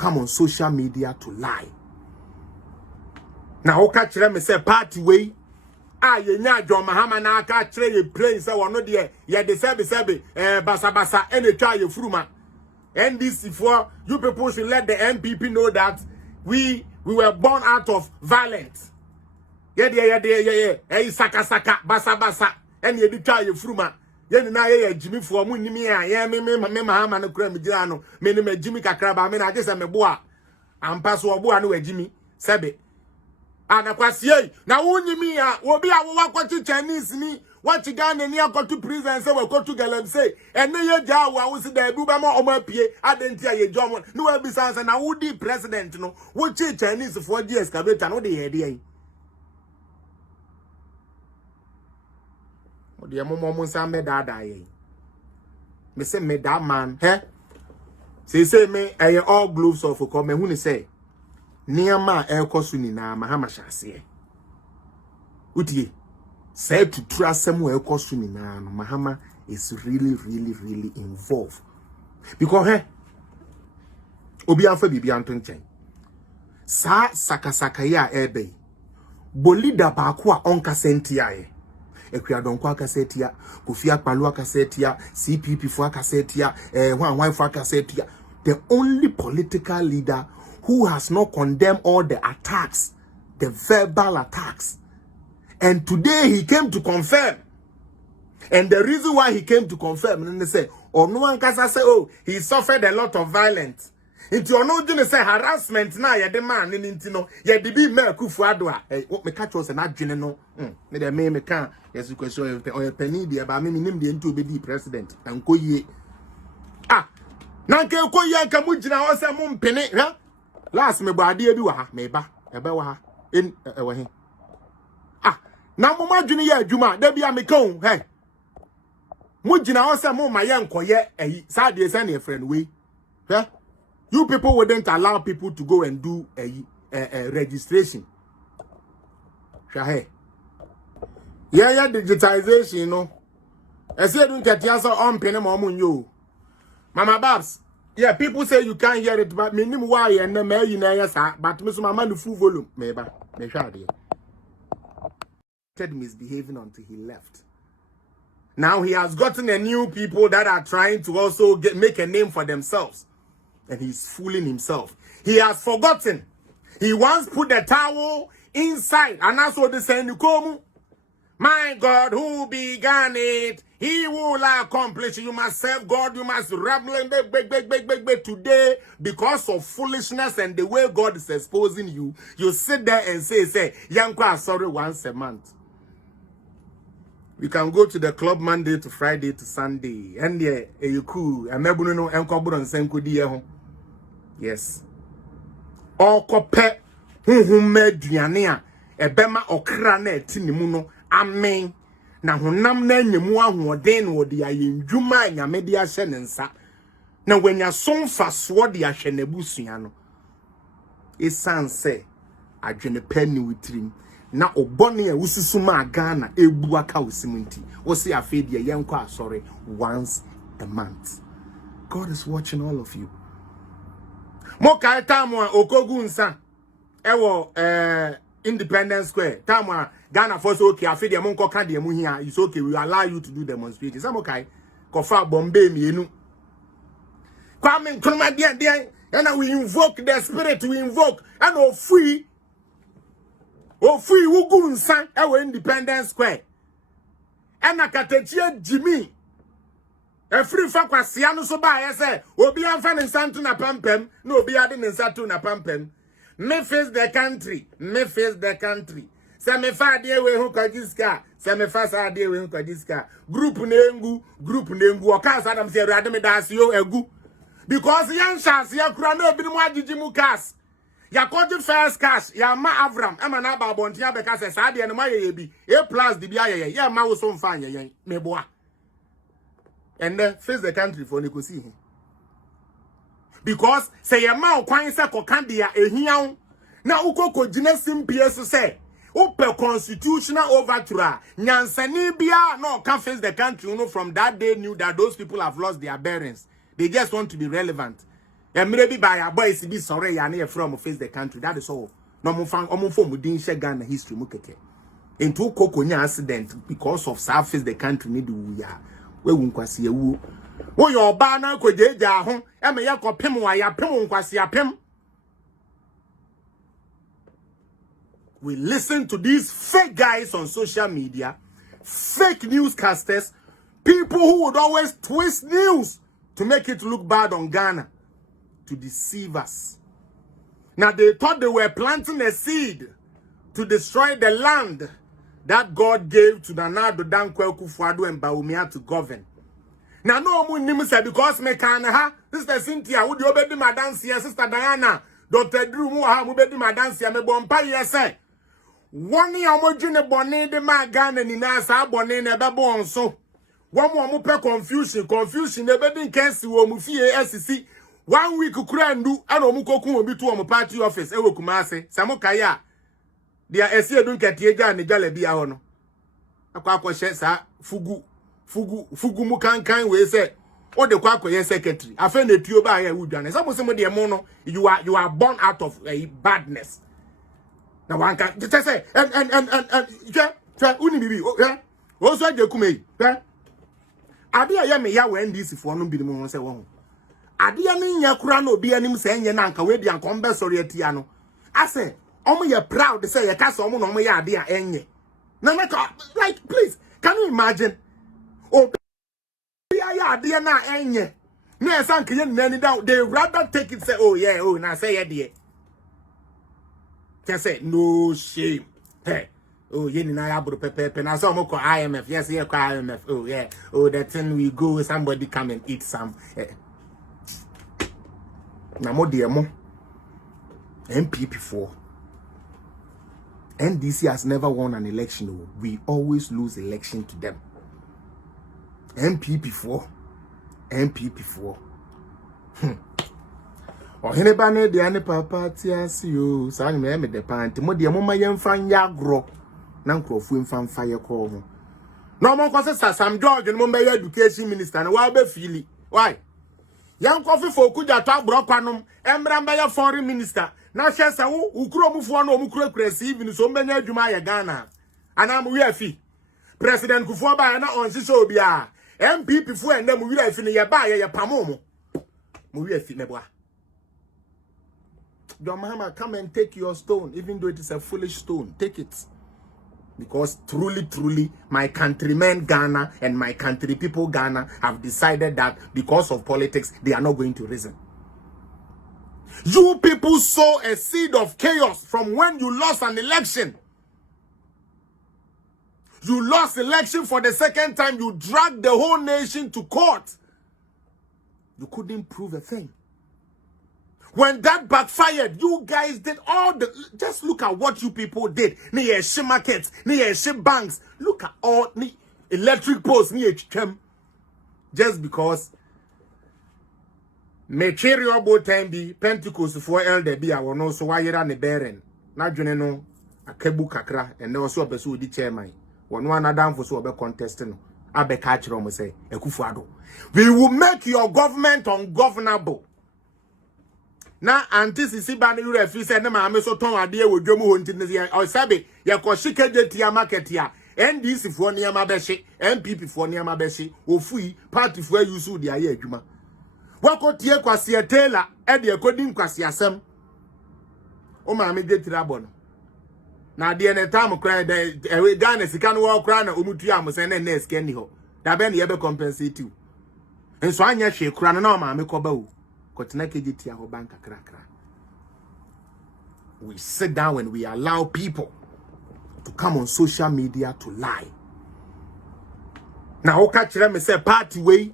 come on social media to lie. Now, catch them say party way. Ye nya John Mahama na aka kire ye plane say wono de ye de sebe basa ene twa ye fruma. NDC for you people should let the MPP know that we were born out of violence. Yeah, saka basa ene ye de twa ye fruma. Ye na ye Jimmy for mu nimi a ye me Mahama no kura me gira no me ne me Jimmy kakra ba me na age se me bo a ampa so obo a no Jimmy sebe Nkwasiasem na wonyimi a obi a wo wakoti Chinese ni wachi Ghana ni akotu prison say we kotu galam say ene ye ja wo si da ebu ba ma omo apie adenti a ye jomo no we bi sansa na wudi president no wo chi Chinese for the excavator no de he de o de mo sa me da ye me say me that man say me all gloves of ko me hu ni say Niama ekosu ni na Mahama shase. Utie. Say to trust some ekosu ni na Mahama is really involved. Because obi anfa bibi anto nchen. Sa sakasaka ya ebe. Bolida ba ko a onka sentia ye. Ekua donko akasetia, Kofi Akpalu akasetia, CPP fo akasetia, Wan fo akasetia. The only political leader who has not condemned all the attacks, the verbal attacks. And today he came to confirm. And the reason why he came to confirm, and they say, oh, no one can say, oh, he suffered a lot of violence. If you're not going to say harassment now, you're the man, you're the big man, Akufo. Hey, what me catch us and not general. Me can't. Yes, you can show a penny there, but I mean, him the be the president. And go ye. Nanke ko ye kamujina o se mo mpene, huh? Last me body bi wa ha me ba ebe wa ha en ewe he na mo madwene ye adwuma da bia me kan hey mo gina o se mo ma ye nkoye eyi sa de se na friend we you people wouldn't allow people to go and do registration yeah digitization no e say dun ketia so on pene mo yo Mama Babs. Yeah, people say you can't hear it, but me nim why and me you na yes, but me so mama no full volume. Me sha there. Misbehaving until he left. Now he has gotten a new people that are trying to also make a name for themselves. And he's fooling himself. He has forgotten. He once put the towel inside. And that's what they say in the my God, who began it, he will accomplish. You must serve God. You must rebel today because of foolishness and the way God is exposing you. You sit there and say, Yankwa, sorry, once a month. We can go to the club Monday to Friday to Sunday. And yeah, you cool. Yes. All kope, mediania, ebema okrane tinimuno. Amen. Na honam na nyemu ahoden wo de ayendwuma nyame de ahye ne nsa. Na wanya sonfa so de ahye ne busua no. Esanse adwene pani witrim. Na obone a wusisuma Ghana ebu aka wosimunti. Wo se afi de yenko asore once a month. God is watching all of you. Mo kai tamu okogu nsa. Ewo Independence Square. Tamu Ghana force okay, I feel the monko can the here. It's okay, we allow you to do demonstrations. I'm okay. Kofa Bombay me. Kwame Nkrumah there, and we invoke the spirit, we invoke and free Wugun San, our Independence Square. And Nakatechia Jimmy. A free Nkwasiasem so by I say, Obi Anfan in Santuna Pampem, no be adding in Satuna Pampem. Me face the country, Se me fa de we hu kwadiska, se me fa sa de we hu kwadiska. Group nengu, o ka sa dam se Awurade me da se yo egu. Because yan chance ya kura na obi mu agigi mu cars. Ya koji first cash, ya ma Avram, e ma na ba bontia be ka se sa de no ma ye bi. A+ de bia ye, ya ma wo so mfa ye me boa. And then face the country for negosi. Because say ye ma okwan se koka de ya ehia na ukoko gina simpie so say Open constitutional overthrow. Nyansani bia no can face the country. From that day knew that those people have lost their bearings. They just want to be relevant. And maybe by a boys be sorry and from face the country. That is all. No more fan form within Ghana history mukeke. Into Kokonya accident because of South face the country need we are. We won't quasi a woo. Oh, your banner could ja home. Emma Yako Pim wa ya pim quasi a pim. We listen to these fake guys on social media, fake newscasters, people who would always twist news to make it look bad on Ghana, to deceive us. Now they thought they were planting a seed to destroy the land that God gave to Addo, Akufo and Bawumia to govern. Now no one name say because me can ha Sister Cynthia would you obey my dance here, Sister Diana, Dr. Drew Moha would be my dance here, me bompa say. One year more jine bonne de ma Ghana ni na sa bonne na be bon so. One more mo pe confusion e be din kensi wo mu fie SC 1 week kura ndu ana omu kokun obi to omu party office e wo Kumase samokaya dia esi edun ketie ga ne gala bia ho no akwa hye sa fugu mu kankan we say o de kwa akoye secretary afa na tuo ba ya wudwane some say mo de mo no you are born out of badness. Now one can just say and try uni bibi also de kume ade ya me ya when this for no bi mo say won ade ya nya kura na obi anim say enye na anka we dia nkom be sorry atia no ase omo ye proud say ye ka so omo no omo ya ade a enye na make like please can you imagine obi ya ade na enye na esa nka ye nani down they rather take it say oh yeah oh na say ye de can say no shame. Hey, oh, you know I brought pepe. Now some call IMF. Yes, yeah, call IMF. Oh yeah. Oh, that thing we go. Somebody come and eat some. Now more dear mo. MPP4. NDC has never won an election. We always lose election to them. MPP4. Oh, henebane de ane papa tiasi yo. Sa ni me de panti. Mo de mo ma yemfan ya gro. Na nkrofo mfan fa ye ko ho. No mo ko se Sam George no mo be education minister na wa be fili. Why? Yan kofi fo kuja to agbro kwanom. Embra be foreign minister. Na hye se wo ukuro mufo na omukuro kresi even so mbenya adwuma ye Ghana. Ana mo wi afi. President Akufo ba na on sise obi a. MPP fo enda mo wi afi ne ye ba ye pamo mo. Mo wi afi meboa. Your Mahama, come and take your stone, even though it is a foolish stone. Take it. Because truly, my countrymen Ghana and my country people Ghana have decided that because of politics, they are not going to reason. You people sow a seed of chaos from when you lost an election. You lost election for the second time. You dragged the whole nation to court. You couldn't prove a thing. When that backfired, you guys did all the... Just look at what you people did. Near ship markets, near ship banks. Look at all the electric posts near chem. Just because... Material boat time be Pentecost for elder be our no so why you're on the bearing. Now you know a kebu kakra and also a besu di chairman. One down for so a contesting. I be catch room say Akufo. We will make your government ungovernable. Na anti-sisi bani yu refi se ne maame so ton ade e wodwomu ho ntine ya o sabe ya ko shikeje tia market ya NDC fo ne ma behye MPP fo ne ma behye ofui party fo ayusu de aye adwuma wako tie kwase Taylor e de ekodi Nkwasiasem o maame de tirabo no na de ne tam kra de Ghana sika no wo kra na omutu am se ne sika ni ho da be ne ye be compensate you enso anya hwe kra no na maame ko ba o. We sit down and we allow people to come on social media to lie. Now, catch them and say party way